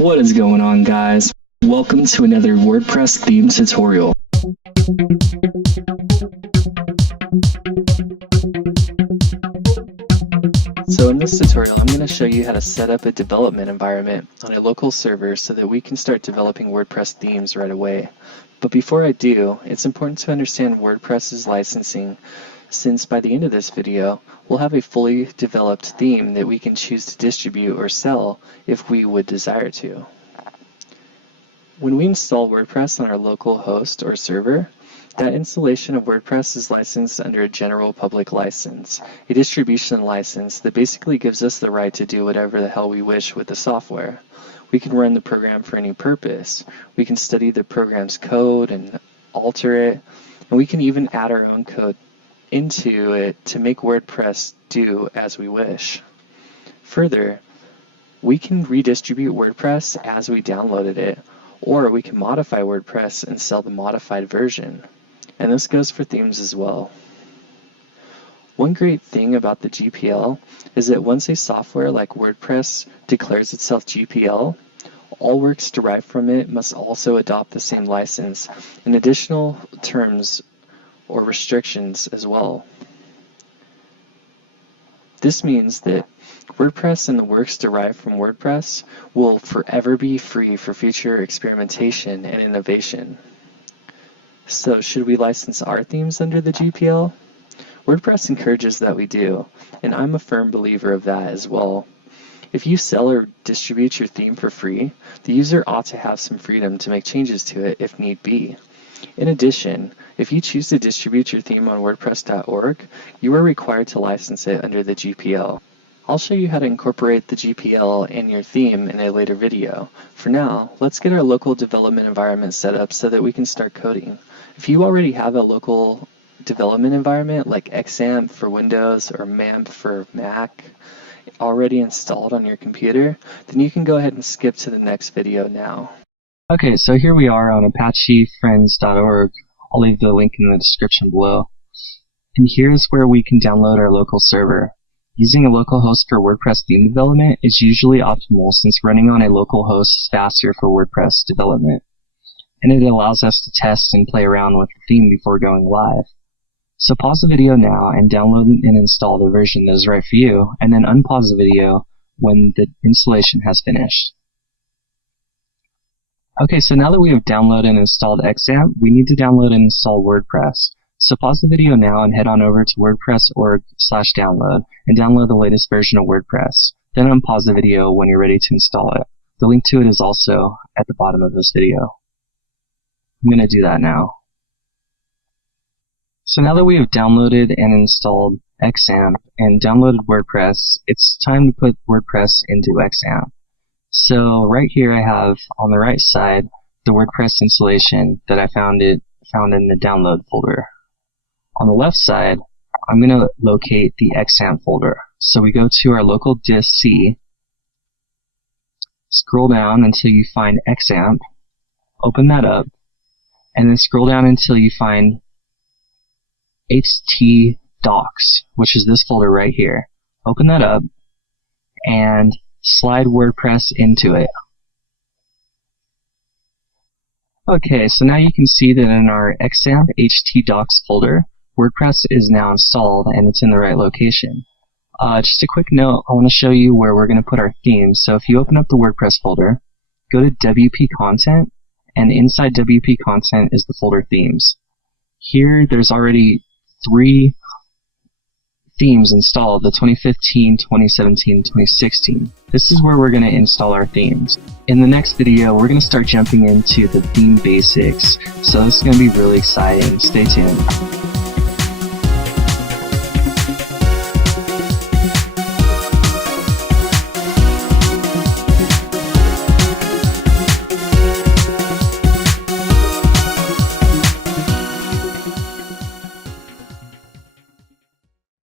What is going on, guys? Welcome to another WordPress theme tutorial. So in this tutorial, I'm going to show you how to set up a development environment on a local server so that we can start developing WordPress themes right away. But before I do, it's important to understand WordPress's licensing, since by the end of this video, we'll have a fully developed theme that we can choose to distribute or sell if we would desire to. When we install WordPress on our local host or server, that installation of WordPress is licensed under a general public license, a distribution license that basically gives us the right to do whatever the hell we wish with the software. We can run the program for any purpose. We can study the program's code and alter it, and we can even add our own code into it to make WordPress do as we wish. Further, we can redistribute WordPress as we downloaded it, or we can modify WordPress and sell the modified version. And this goes for themes as well. One great thing about the GPL is that once a software like WordPress declares itself GPL, all works derived from it must also adopt the same license and additional terms or restrictions as well. This means that WordPress and the works derived from WordPress will forever be free for future experimentation and innovation. So should we license our themes under the GPL? WordPress encourages that we do, and I'm a firm believer of that as well. If you sell or distribute your theme for free, the user ought to have some freedom to make changes to it if need be. In addition, if you choose to distribute your theme on WordPress.org, you are required to license it under the GPL. I'll show you how to incorporate the GPL in your theme in a later video. For now, let's get our local development environment set up so that we can start coding. If you already have a local development environment like XAMPP for Windows or MAMP for Mac already installed on your computer, then you can go ahead and skip to the next video now. Okay, so here we are on ApacheFriends.org. I'll leave the link in the description below. And here's where we can download our local server. Using a local host for WordPress theme development is usually optimal since running on a local host is faster for WordPress development. And it allows us to test and play around with the theme before going live. So pause the video now and download and install the version that is right for you, and then unpause the video when the installation has finished. Okay, so now that we have downloaded and installed XAMPP, we need to download and install WordPress. So pause the video now and head on over to wordpress.org/download and download the latest version of WordPress. Then unpause the video when you're ready to install it. The link to it is also at the bottom of this video. I'm going to do that now. So now that we have downloaded and installed XAMPP and downloaded WordPress, it's time to put WordPress into XAMPP. So right here I have on the right side the WordPress installation that I found in the download folder. On the left side, I'm going to locate the XAMPP folder. So we go to our local disk C, scroll down until you find XAMPP, open that up, and then scroll down until you find htdocs, which is this folder right here. Open that up and slide WordPress into it. Okay, so now you can see that in our XAMPP htdocs folder, WordPress is now installed and it's in the right location. Just a quick note, I want to show you where we're going to put our themes. So if you open up the WordPress folder, go to WP Content, and inside WP Content is the folder Themes. Here there's already 3 themes installed, the 2015, 2017, 2016. This is where we're going to install our themes. In the next video, we're going to start jumping into the theme basics, so this is going to be really exciting. Stay tuned.